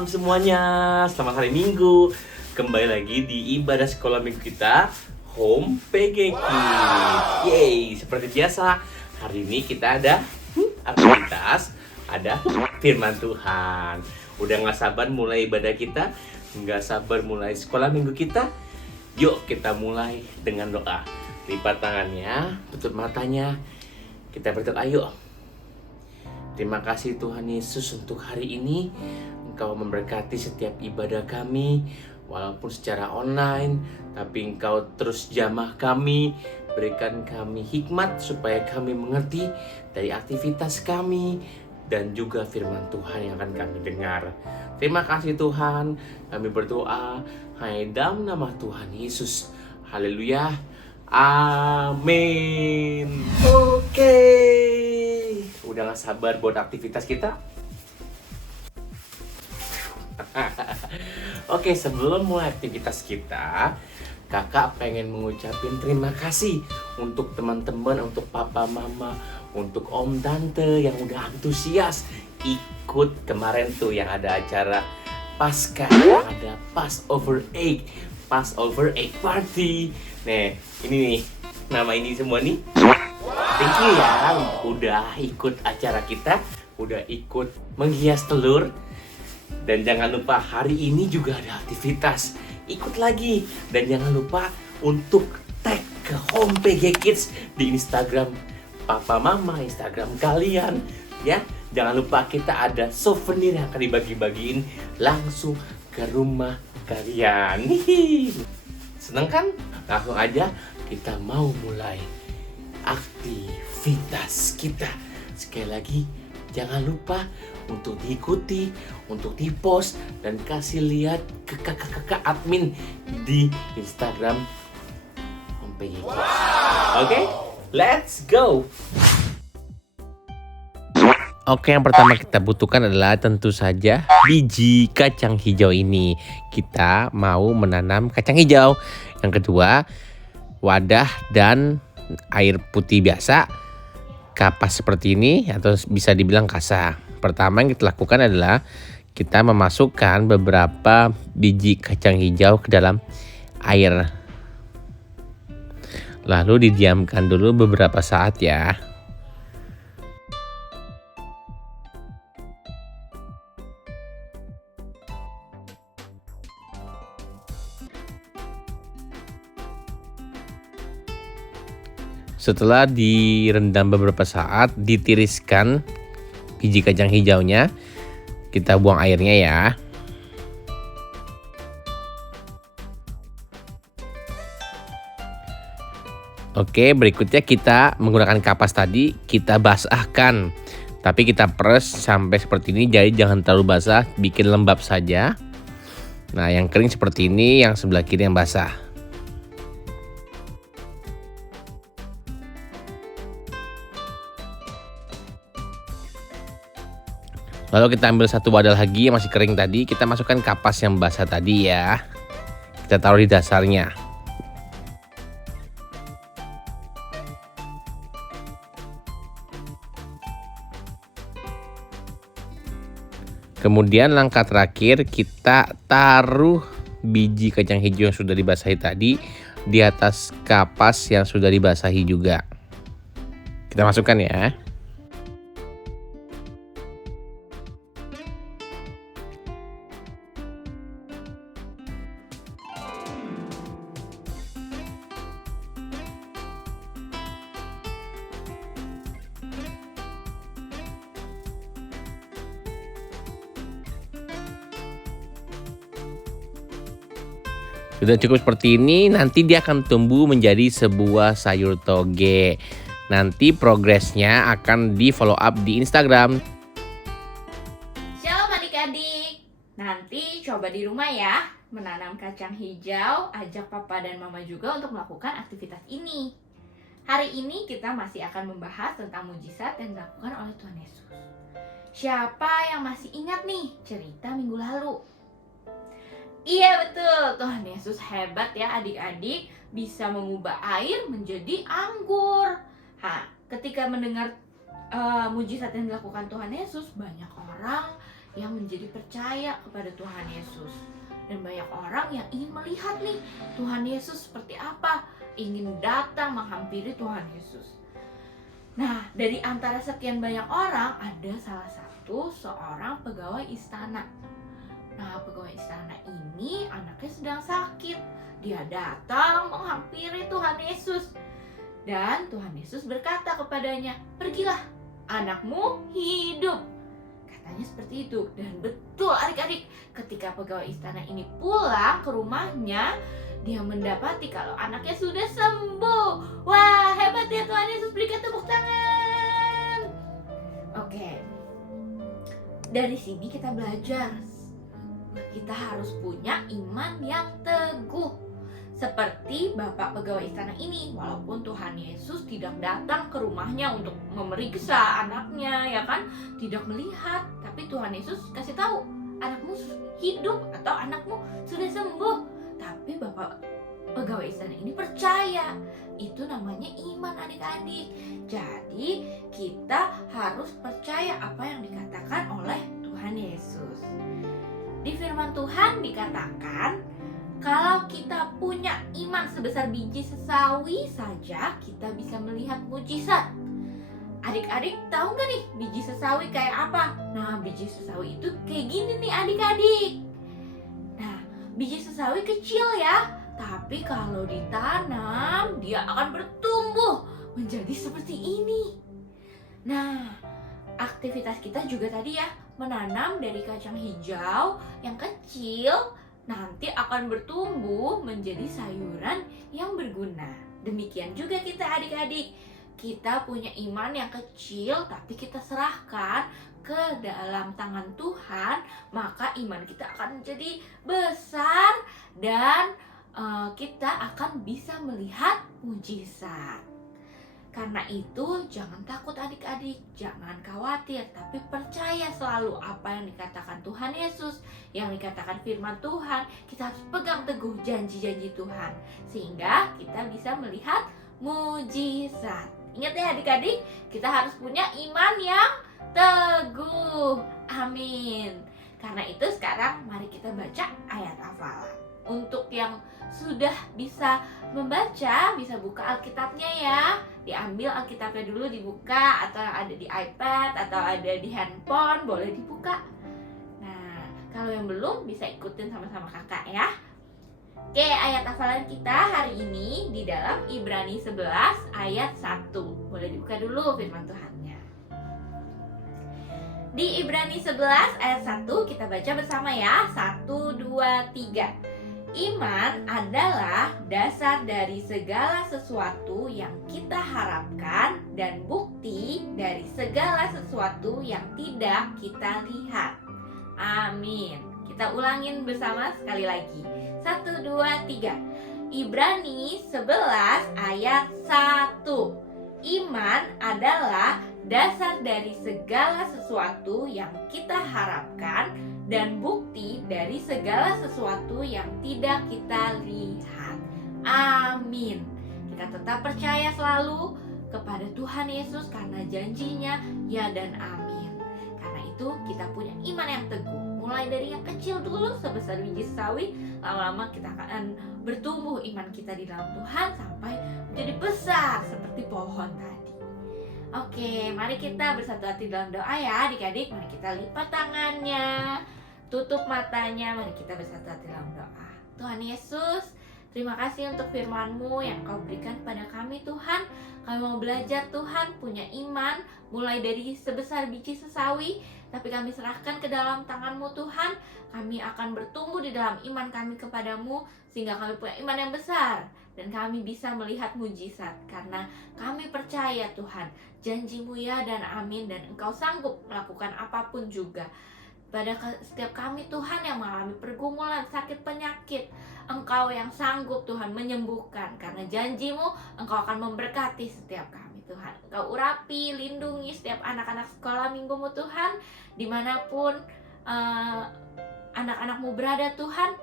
Shalom semuanya, selamat hari Minggu. Kembali lagi di ibadah sekolah minggu kita, Home PG Kids. Yeay, seperti biasa, hari ini kita ada aktivitas, ada firman Tuhan. Udah gak sabar mulai ibadah kita, gak sabar mulai sekolah minggu kita. Yuk kita mulai dengan doa. Lipat tangannya, tutup matanya, kita berdoa yuk. Terima kasih Tuhan Yesus untuk hari ini. Engkau memberkati setiap ibadah kami, walaupun secara online, tapi Engkau terus jamah kami. Berikan kami hikmat supaya kami mengerti dari aktivitas kami dan juga firman Tuhan yang akan kami dengar. Terima kasih Tuhan, kami berdoa hanya dalam nama Tuhan Yesus. Haleluya. Amin. Oke. Udah gak sabar buat aktivitas kita? Oke, sebelum mulai aktivitas kita, kakak pengen mengucapin terima kasih untuk teman-teman, untuk papa mama, untuk om tante yang udah antusias ikut kemarin tuh yang ada acara Paskah, yang ada Passover Egg Party. Nih, ini nih, nama ini semua nih. Thank you ya, udah ikut acara kita, udah ikut menghias telur. Dan jangan lupa hari ini juga ada aktivitas, ikut lagi. Dan jangan lupa untuk tag ke Home PG Kids di Instagram Papa Mama, Instagram kalian ya. Jangan lupa kita ada souvenir yang akan dibagi-bagiin langsung ke rumah kalian. Seneng kan? Langsung aja kita mau mulai aktivitas kita. Sekali lagi, jangan lupa untuk diikuti, untuk di-post dan kasih lihat ke kakak-kakak admin di Instagram Home PG Kids. Oke, let's go. Oke, yang pertama kita butuhkan adalah tentu saja biji kacang hijau ini. Kita mau menanam kacang hijau. Yang kedua, wadah dan air putih biasa, kapas seperti ini atau bisa dibilang kasa. Pertama yang kita lakukan adalah kita memasukkan beberapa biji kacang hijau ke dalam air. Lalu didiamkan dulu beberapa saat ya. Setelah direndam beberapa saat, ditiriskan biji kacang hijaunya. Kita buang airnya ya. Oke, berikutnya kita menggunakan kapas tadi, kita basahkan. Tapi kita peres sampai seperti ini, jadi jangan terlalu basah, bikin lembab saja. Nah, yang kering seperti ini, yang sebelah kiri yang basah. Lalu kita ambil satu wadah lagi yang masih kering tadi, kita masukkan kapas yang basah tadi ya. Kita taruh di dasarnya. Kemudian langkah terakhir, kita taruh biji kacang hijau yang sudah dibasahi tadi di atas kapas yang sudah dibasahi juga. Kita masukkan ya. Sudah cukup seperti ini, nanti dia akan tumbuh menjadi sebuah sayur toge. Nanti progresnya akan di follow up di Instagram. Shalom adik-adik, nanti coba di rumah ya, menanam kacang hijau, ajak papa dan mama juga untuk melakukan aktivitas ini. Hari ini kita masih akan membahas tentang mujizat yang dilakukan oleh Tuhan Yesus. Siapa yang masih ingat nih cerita minggu lalu? Iya betul, Tuhan Yesus hebat ya adik-adik, bisa mengubah air menjadi anggur. Ketika mendengar mujizat yang dilakukan Tuhan Yesus, banyak orang yang menjadi percaya kepada Tuhan Yesus. Dan banyak orang yang ingin melihat nih Tuhan Yesus seperti apa, ingin datang menghampiri Tuhan Yesus. Nah, dari antara sekian banyak orang ada salah satu seorang pegawai istana. Nah, pegawai istana ini anaknya sedang sakit. Dia datang menghampiri Tuhan Yesus. Dan Tuhan Yesus berkata kepadanya, "Pergilah, anakmu hidup." Katanya seperti itu. Dan betul adik-adik, ketika pegawai istana ini pulang ke rumahnya, dia mendapati kalau anaknya sudah sembuh. Wah, hebat ya Tuhan Yesus, berikan tepuk tangan. Oke. Dari sini kita belajar. Kita harus punya iman yang teguh. Seperti bapak pegawai istana ini, walaupun Tuhan Yesus tidak datang ke rumahnya untuk memeriksa anaknya, ya kan, tidak melihat, tapi Tuhan Yesus kasih tahu, anakmu hidup atau anakmu sudah sembuh. Tapi bapak pegawai istana ini percaya. Itu namanya iman adik-adik. Jadi kita harus percaya apa yang dikatakan oleh Tuhan Yesus. Di firman Tuhan dikatakan, kalau kita punya iman sebesar biji sesawi saja, kita bisa melihat mujizat. Adik-adik tahu nggak nih biji sesawi kayak apa? Nah, biji sesawi itu kayak gini nih adik-adik. Nah, biji sesawi kecil ya, tapi kalau ditanam dia akan bertumbuh menjadi seperti ini. Nah, aktivitas kita juga tadi ya, menanam dari kacang hijau yang kecil, nanti akan bertumbuh menjadi sayuran yang berguna. Demikian juga kita adik-adik. Kita punya iman yang kecil, tapi kita serahkan ke dalam tangan Tuhan, maka iman kita akan menjadi besar dan kita akan bisa melihat mujizat. Karena itu jangan takut adik-adik, jangan khawatir, tapi percaya selalu apa yang dikatakan Tuhan Yesus, yang dikatakan firman Tuhan. Kita harus pegang teguh janji-janji Tuhan, sehingga kita bisa melihat mujizat. Ingat ya adik-adik, kita harus punya iman yang teguh. Amin. Karena itu sekarang mari kita baca ayat hafalan. Untuk yang sudah bisa membaca, bisa buka Alkitabnya ya. Diambil Alkitabnya dulu, dibuka, atau yang ada di iPad atau ada di handphone, boleh dibuka. Nah, kalau yang belum bisa ikutin sama-sama kakak ya. Oke, ayat hafalan kita hari ini di dalam Ibrani 11 ayat 1. Boleh dibuka dulu firman Tuhannya. Di Ibrani 11 ayat 1 kita baca bersama ya. 1, 2, 3. Iman adalah dasar dari segala sesuatu yang kita harapkan dan bukti dari segala sesuatu yang tidak kita lihat. Amin. Kita ulangin bersama sekali lagi. 1, 2, 3. Ibrani 11 ayat 1. Iman adalah dasar dari segala sesuatu yang kita harapkan dan bukti dari segala sesuatu yang tidak kita lihat. Amin. Kita tetap percaya selalu kepada Tuhan Yesus karena janjinya ya dan amin. Karena itu kita punya iman yang teguh. Mulai dari yang kecil dulu sebesar biji sawi, lama-lama kita akan bertumbuh iman kita di dalam Tuhan sampai menjadi besar seperti pohon tadi. Oke, mari kita bersatu hati dalam doa ya adik-adik. Mari kita lipat tangannya, tutup matanya, mari kita bersatu hati dalam doa. Tuhan Yesus, terima kasih untuk firman-Mu yang Kau berikan kepada kami Tuhan. Kami mau belajar Tuhan, punya iman mulai dari sebesar biji sesawi, tapi kami serahkan ke dalam tangan-Mu Tuhan. Kami akan bertumbuh di dalam iman kami kepadamu, sehingga kami punya iman yang besar dan kami bisa melihat mujizat. Karena kami percaya Tuhan, janji-Mu ya dan amin, dan Engkau sanggup melakukan apapun juga. Pada setiap kami Tuhan yang mengalami pergumulan, sakit, penyakit, Engkau yang sanggup Tuhan menyembuhkan. Karena janji-Mu, Engkau akan memberkati setiap kami Tuhan. Engkau urapi, lindungi setiap anak-anak sekolah minggu-Mu Tuhan. Dimanapun anak-anak-Mu berada Tuhan,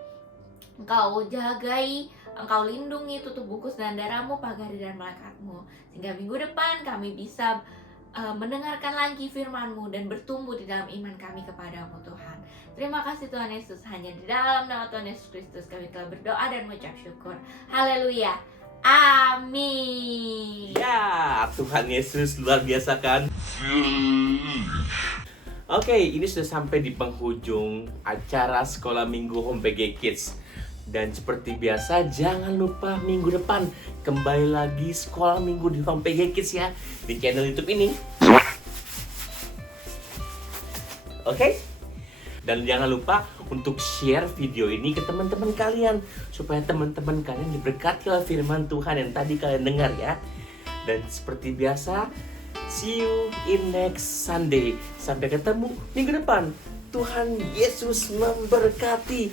Engkau jagai, Engkau lindungi, tutup bungkus dan darah-Mu, pagari dan malaikat-Mu. Sehingga minggu depan kami bisa mendengarkan lagi firman-Mu dan bertumbuh di dalam iman kami kepadamu Tuhan. Terima kasih Tuhan Yesus, hanya di dalam nama Tuhan Yesus Kristus kami telah berdoa dan mengucap syukur. Haleluya. Amin. Ya, Tuhan Yesus luar biasa kan? Oke, ini sudah sampai di penghujung acara Sekolah Minggu Home PG Kids. Dan seperti biasa, jangan lupa minggu depan kembali lagi Sekolah Minggu di Home PG Kids ya, di channel YouTube ini. Oke? Dan jangan lupa untuk share video ini ke teman-teman kalian, supaya teman-teman kalian diberkati oleh firman Tuhan yang tadi kalian dengar ya. Dan seperti biasa, see you in next Sunday. Sampai ketemu minggu depan. Tuhan Yesus memberkati.